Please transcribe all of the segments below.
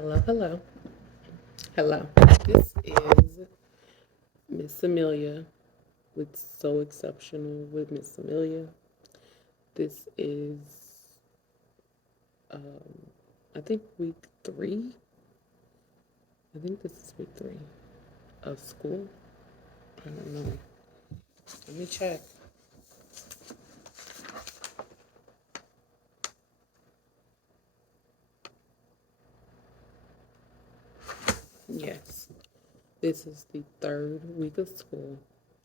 Hello, hello, hello. This is Miss Amelia with So Exceptional with Miss Amelia. This is, I think, week three. I think this is week three of school. I don't know. Let me check. Yes, this is the third week of school.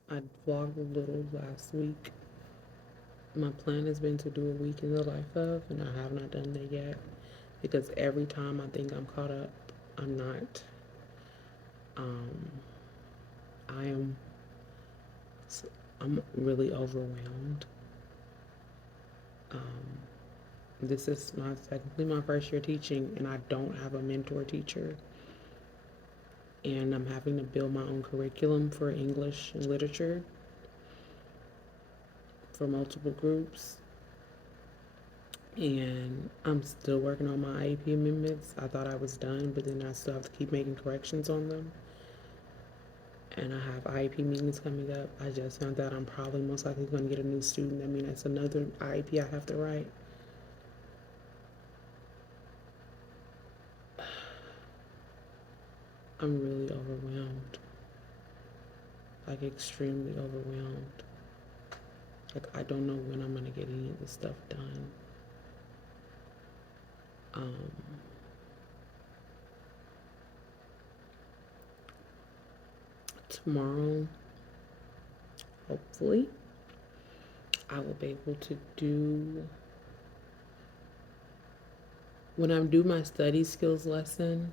I vlogged a little last week. My plan has been to do a week in the life of, and I have not done that yet because every time I think I'm caught up, I'm not. Um, I am. I'm really overwhelmed. Um, this is technically my first year teaching, and I don't have a mentor teacher. And I'm having to build my own curriculum for English and literature for multiple groups. And I'm still working on my IEP amendments. I thought I was done, but then I still have to keep making corrections on them. And I have IEP meetings coming up. I just found out I'm probably most likely going to get a new student. I mean, that's another IEP I have to write. I'm really overwhelmed. Like, extremely overwhelmed. Like, I don't know when I'm going to get any of this stuff done. Um, Tomorrow, hopefully, I will be able to do, when I do my study skills lesson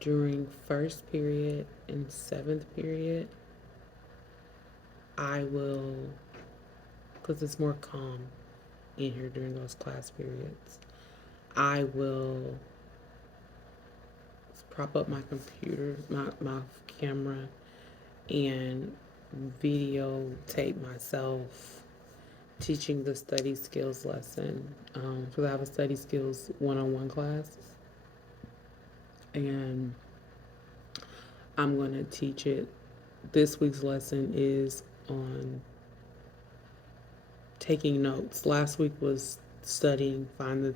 during first period and seventh period, I will, because it's more calm in here during those class periods, I will prop up my computer, my camera, and videotape myself teaching the study skills lesson. Because I have a study skills one-on-one class, and I'm going to teach it. This week's lesson is on taking notes. Last week was studying, finding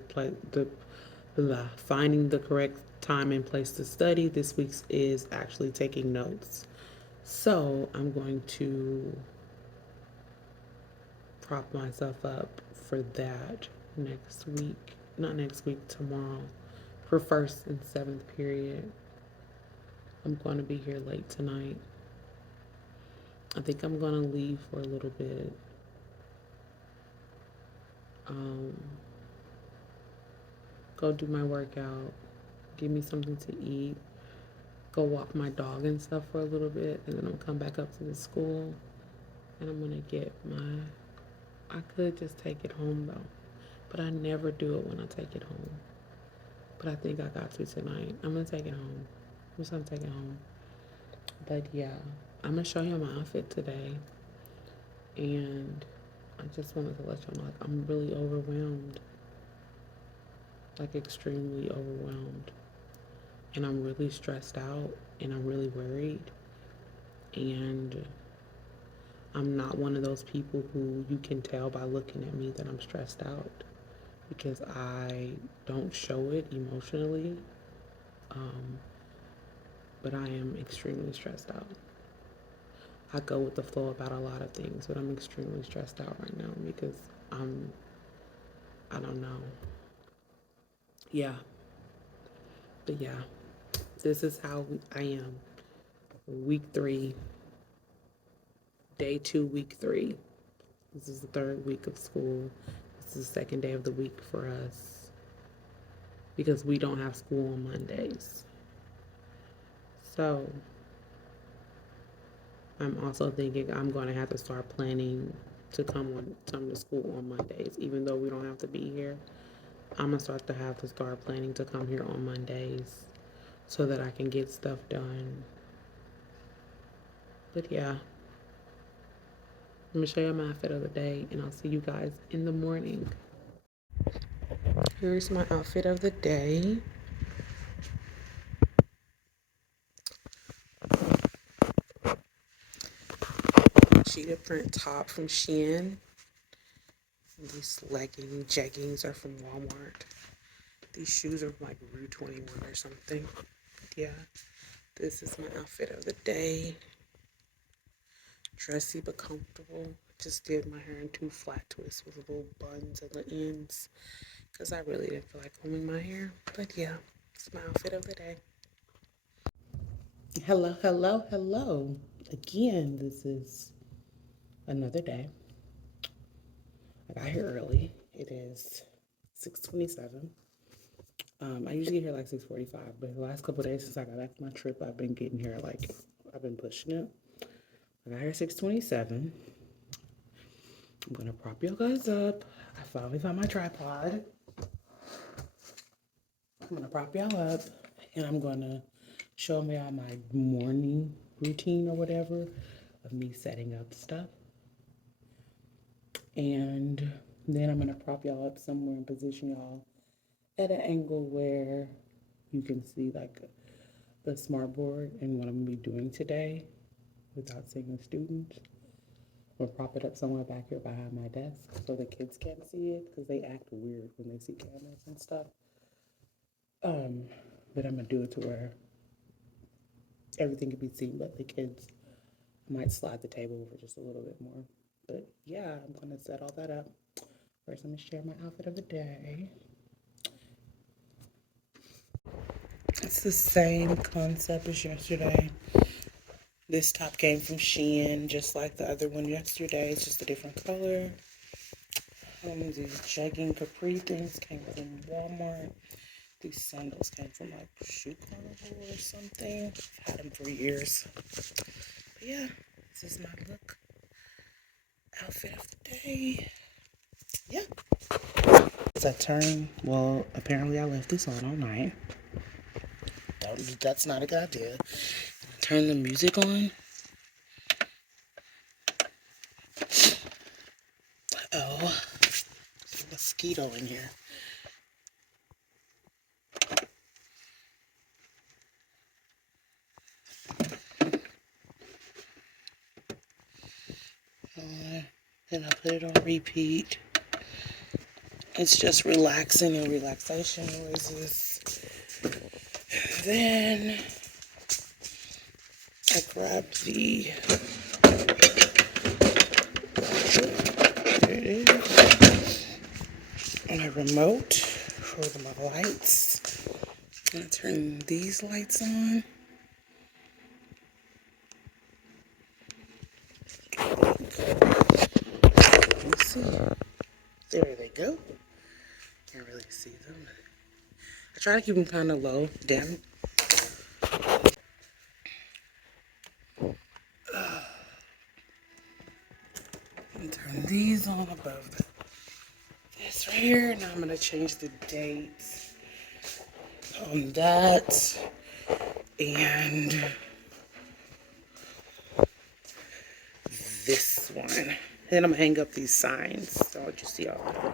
the correct time and place to study. This week's is actually taking notes. So I'm going to prop myself up for that next week. Not next week, tomorrow. For first and seventh period. I'm going to be here late tonight. I think I'm going to leave for a little bit. Go do my workout. Give me something to eat. Go walk my dog and stuff for a little bit. And then I'm going to come back up to the school. And I'm going to get I could just take it home though. But I never do it when I take it home. But I think I got to tonight. I'm going to take it home. I'm just going to take it home. But yeah, I'm going to show you my outfit today. And I just wanted to let you know, like, I'm really overwhelmed. Like, extremely overwhelmed. And I'm really stressed out. And I'm really worried. And I'm not one of those people who you can tell by looking at me that I'm stressed out. Because I don't show it emotionally. But I am extremely stressed out. I go with the flow about a lot of things, but I'm extremely stressed out right now because I don't know. Yeah. But yeah, this is how I am. Week 3, day 2, week 3. This is the third week of school. This is the second day of the week for us because we don't have school on Mondays. So I'm also thinking I'm going to have to start planning to come to school on Mondays, even though we don't have to be here. I'm going to have to start planning to come here on Mondays so that I can get stuff done. But yeah, I'm going to show you my outfit of the day, and I'll see you guys in the morning. Here's my outfit of the day. cheetah print top from Shein. And these jeggings are from Walmart. These shoes are like Rue 21 or something. But yeah, this is my outfit of the day. Dressy but comfortable. Just did my hair in 2 flat twists with little buns at the ends because I really didn't feel like combing my hair. But yeah, it's my outfit of the day. Hello, hello, hello. Again, this is another day. I got here early. It is 6:27. I usually get here like 6:45, but the last couple of days since I got back from my trip, I've been getting here like, I've been pushing it. I got here 6:27. I'm gonna prop you guys up. I finally found my tripod. I'm gonna prop y'all up and I'm gonna show y'all my morning routine or whatever of me setting up stuff. And then I'm gonna prop y'all up somewhere and position y'all at an angle where you can see like the smart board and what I'm gonna be doing today without seeing the students. Or prop it up somewhere back here behind my desk so the kids can't see it because they act weird when they see cameras and stuff. But I'm gonna do it to where everything can be seen but the kids. I might slide the table over just a little bit more. But yeah, I'm gonna set all that up. First, I'm gonna share my outfit of the day. It's the same concept as yesterday. This top came from Shein, just like the other one yesterday. It's just a different color. These jegging capri things came from Walmart. These sandals came from like Shoe Carnival or something. I've had them for years. But yeah, this is my look. Outfit of the day. Yeah. As I turn, well, apparently I left this on all night. That's not a good idea. Turn the music on. Oh, there's a mosquito in here. Then I put it on repeat. It's just relaxing and relaxation noises. Then I grabbed there it is, my remote for my lights. I'm gonna turn these lights on. Let me see. There they go. Can't really see them. I try to keep them kind of low. Damn. Turn these on above this right here. Now I'm gonna change the dates on that and this one. And then I'm gonna hang up these signs so I'll just see all of them.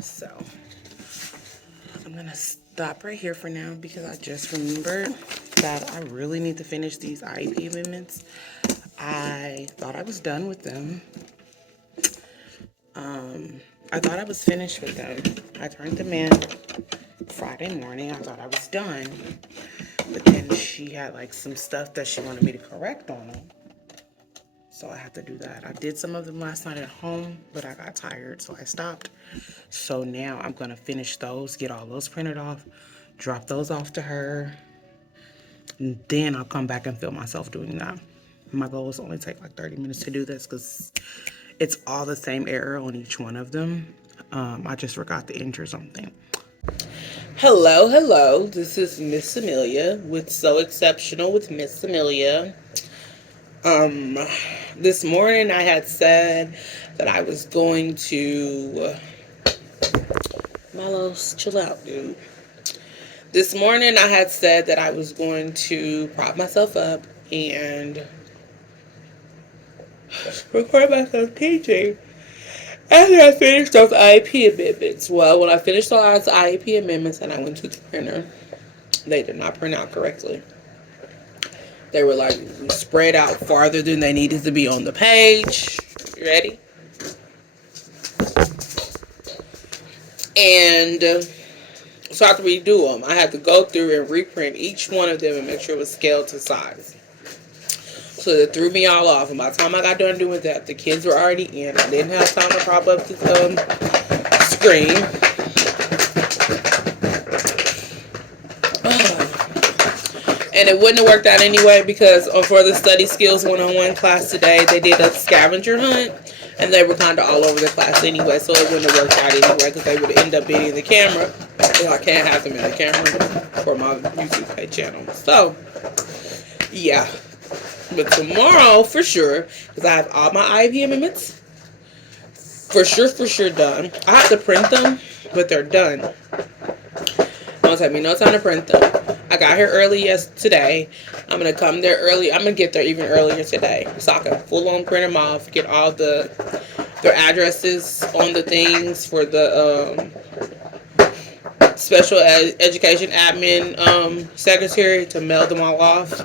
So I'm gonna stop right here for now because I just remembered that I really need to finish these IEP amendments. I thought I was done with them. I thought I was finished with them. I turned them in Friday morning. I thought I was done. But then she had like some stuff that she wanted me to correct on them. So I had to do that. I did some of them last night at home, but I got tired, so I stopped. So now I'm going to finish those, get all those printed off, drop those off to her, and then I'll come back and film myself doing that. My goal is only take like 30 minutes to do this because it's all the same error on each one of them. I just forgot to enter something. Hello, hello. This is Miss Amelia with So Exceptional with Miss Amelia. This morning I had said that I was going to... Milos, chill out, dude. This morning I had said that I was going to prop myself up and record myself teaching after I finished those IEP amendments. Well, when I finished those IEP amendments and I went to the printer, they did not print out correctly. They were like spread out farther than they needed to be on the page. You ready? And so I had to redo them. I had to go through and reprint each one of them and make sure it was scaled to size. So that threw me all off. And by the time I got done doing that, the kids were already in. I didn't have time to prop up the screen. And it wouldn't have worked out anyway because for the Study Skills 101 class today, they did a scavenger hunt. And they were kind of all over the class anyway, so it wouldn't have worked out anyway because they would end up being in the camera. And I can't have them in the camera for my YouTube page channel. So, yeah. But tomorrow, for sure, because I have all my IEP amendments for sure done. I have to print them, but they're done. It won't take me no time to print them. I got here early today. I'm going to come there early. I'm going to get there even earlier today so I can full-on print them off, get all their addresses on the things for the special education admin secretary to mail them all off.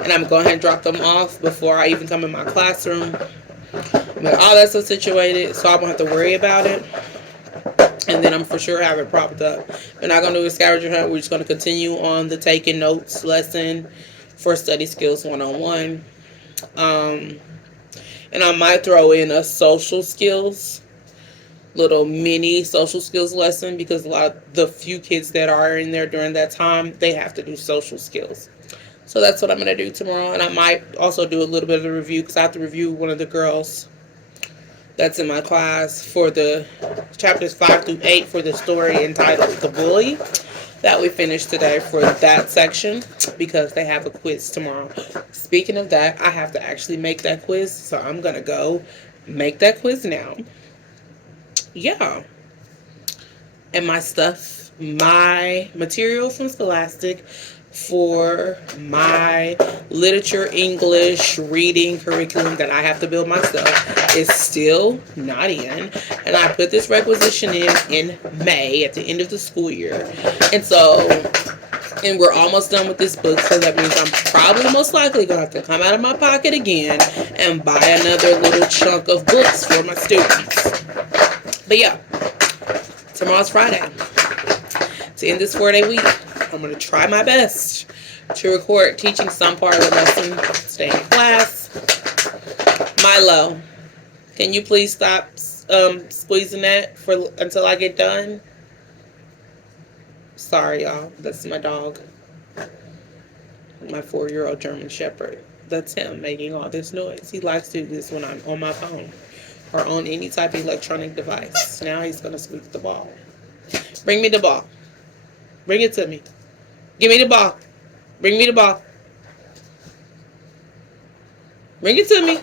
And I'm going to go ahead and drop them off before I even come in my classroom. But all that stuff situated so I won't have to worry about it. And then I'm for sure have it propped up. We're not going to do a scavenger hunt. We're just going to continue on the taking notes lesson for Study Skills 101. And I might throw in a social skills, little mini social skills lesson because the few kids that are in there during that time, they have to do social skills. So that's what I'm going to do tomorrow. And I might also do a little bit of a review because I have to review one of the girls that's in my class for the chapters 5 through 8 for the story entitled The Bully that we finished today for that section because they have a quiz tomorrow. Speaking of that, I have to actually make that quiz, so I'm going to go make that quiz now. Yeah. And my stuff, my material from Scholastic for my literature, English, reading curriculum that I have to build myself is still not in. And I put this requisition in May at the end of the school year. And we're almost done with this book, so that means I'm probably most likely going to have to come out of my pocket again and buy another little chunk of books for my students. But yeah, tomorrow's Friday. To end this 4-day week, I'm going to try my best to record teaching some part of the lesson, stay in class. Milo, can you please stop squeezing that until I get done? Sorry, y'all. That's my dog. My 4-year-old German Shepherd. That's him making all this noise. He likes to do this when I'm on my phone or on any type of electronic device. Now he's going to squeak the ball. Bring me the ball. Bring it to me. Give me the ball. Bring me the ball. Bring it to me.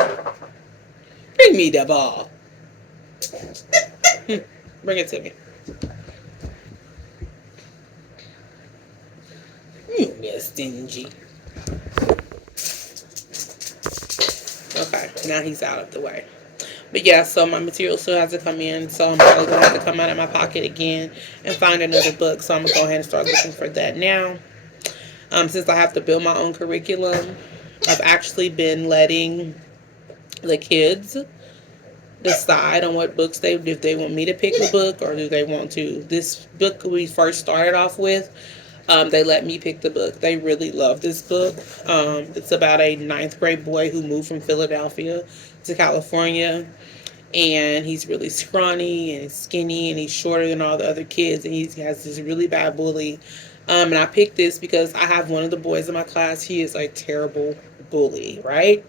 Bring me the ball. Bring it to me. You're stingy. Okay, now he's out of the way. But yeah, so my material still has to come in, so I'm probably going to have to come out of my pocket again and find another book. So I'm going to go ahead and start looking for that now. Since I have to build my own curriculum, I've actually been letting the kids decide on what books if they want me to pick the book or do they want to. This book we first started off with, They let me pick the book. They really love this book. It's about a ninth grade boy who moved from Philadelphia to California, and he's really scrawny and skinny, and he's shorter than all the other kids, and he has this really bad bully. And I picked this because I have one of the boys in my class. He is a terrible bully, right?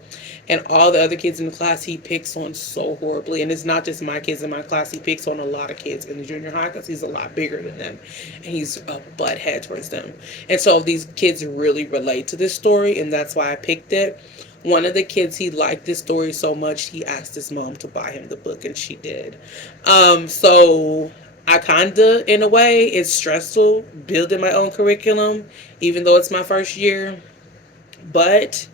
And all the other kids in the class he picks on so horribly. And it's not just my kids in my class. He picks on a lot of kids in the junior high because he's a lot bigger than them. And he's a butthead towards them. And so these kids really relate to this story, and that's why I picked it. One of the kids, he liked this story so much, he asked his mom to buy him the book, and she did. So I kinda, in a way, it's stressful building my own curriculum, even though it's my first year. But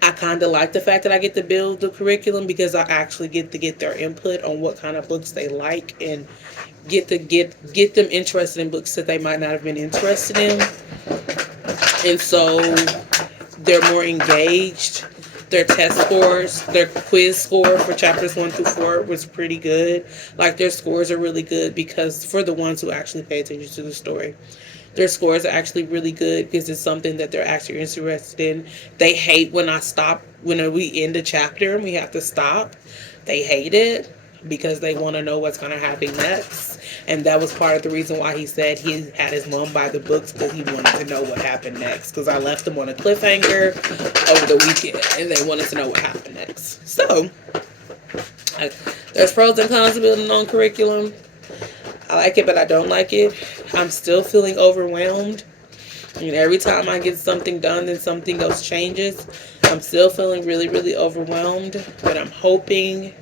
I kind of like the fact that I get to build the curriculum because I actually get to get their input on what kind of books they like, and get them interested in books that they might not have been interested in. And so they're more engaged. Their test scores, their quiz score for chapters 1 through 4 was pretty good. Like, their scores are really good because for the ones who actually pay attention to the story. Their scores are actually really good because it's something that they're actually interested in. They hate when we end a chapter and we have to stop. They hate it because they want to know what's going to happen next. And that was part of the reason why he said he had his mom buy the books, because he wanted to know what happened next. Because I left them on a cliffhanger over the weekend, and they wanted to know what happened next. So, there's pros and cons of building on curriculum. I like it, but I don't like it. I'm still feeling overwhelmed. And every time I get something done, then something else changes. I'm still feeling really, really overwhelmed. But I'm hoping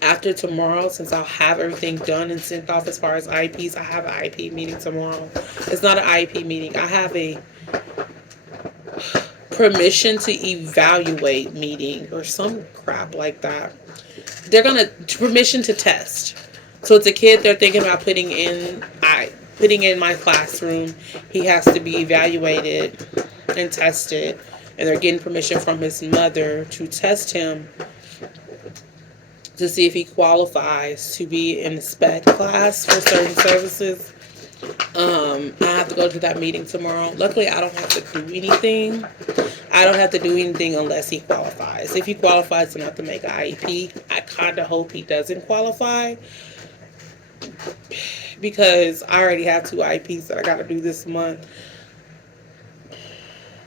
after tomorrow, since I'll have everything done and sent off as far as IEPs, I have an IEP meeting tomorrow. It's not an IEP meeting. I have a permission to evaluate meeting or some crap like that. They're going to permission to test. So it's a kid they're thinking about putting in my classroom. He has to be evaluated and tested, and they're getting permission from his mother to test him to see if he qualifies to be in the SpEd class for certain services. I have to go to that meeting tomorrow. Luckily, I don't have to do anything. I don't have to do anything unless he qualifies. If he qualifies enough to make an IEP, I kind of hope he doesn't qualify, because I already have 2 IEPs that I got to do this month.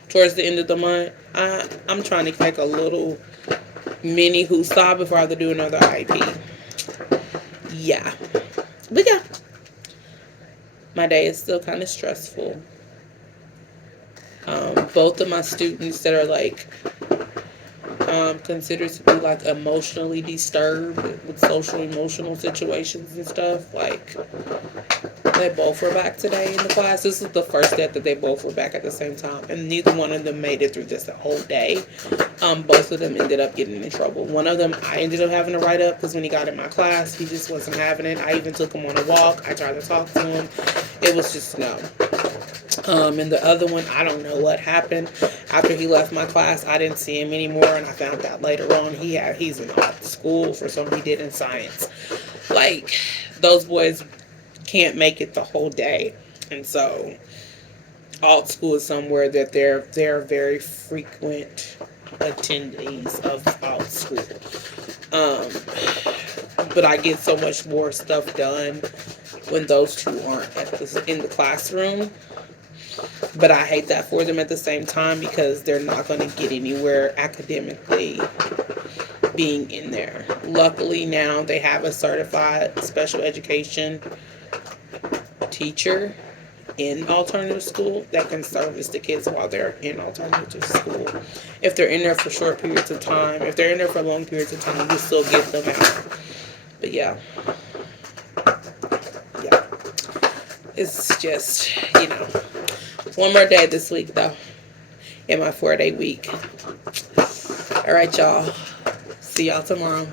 Towards the end of the month, I'm trying to take a little mini hoosah before I have to do another IEP. Yeah. But yeah, my day is still kind of stressful. Both of my students that are like considered to be like emotionally disturbed with social emotional situations and stuff, like, they both were back today in the class. This is the first day that they both were back at the same time, and neither one of them made it through this the whole day. Both of them ended up getting in trouble. One of them I ended up having to write up because when he got in my class, he just wasn't having it. I even took him on a walk. I tried to talk to him. It was just no. And the other one, I don't know what happened. After he left my class, I didn't see him anymore, and I found out later on he's in art school for something he did in science. Like, those boys can't make it the whole day, and so alt school is somewhere that they're very frequent attendees of alt school. But I get so much more stuff done when those two aren't in the classroom. But I hate that for them at the same time, because they're not going to get anywhere academically being in there. Luckily now they have a certified special education teacher in alternative school that can service the kids while they're in alternative school. If they're in there for short periods of time, if they're in there for long periods of time, you still get them out. But yeah. It's just, one more day this week, though, in my 4-day week. All right, y'all. See y'all tomorrow.